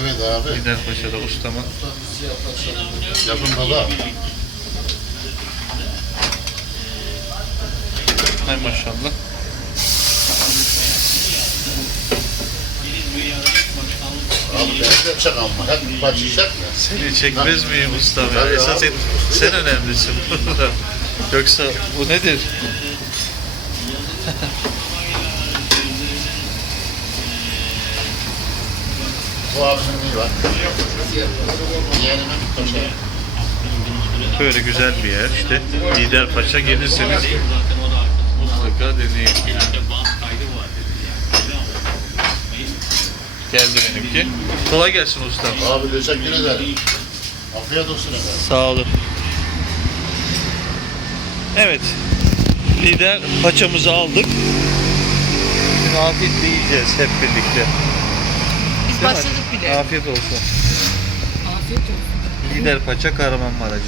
Evet abi. Lider Paşa'da ustama. Yapın baba. Hay maşallah. Abi de. Hep? Seni çekmez miyim ustam ya? Tabii Esas abi. sen, sen önemlisin burada. Yoksa bu nedir? Bu abinin iyi var. Böyle güzel bir yer işte. Lider Paşa gelirseniz mutlaka deneyin. Geldi benimki. Kolay gelsin ustam. Abi teşekkür ederim. Afiyet olsun efendim. Sağ olun. Evet. Lider paçamızı aldık. Şimdi afiyetle yiyeceğiz hep birlikte. Başladık bile. Afiyet olsun. Afiyet olsun. Lider paça Kahramanmaraş.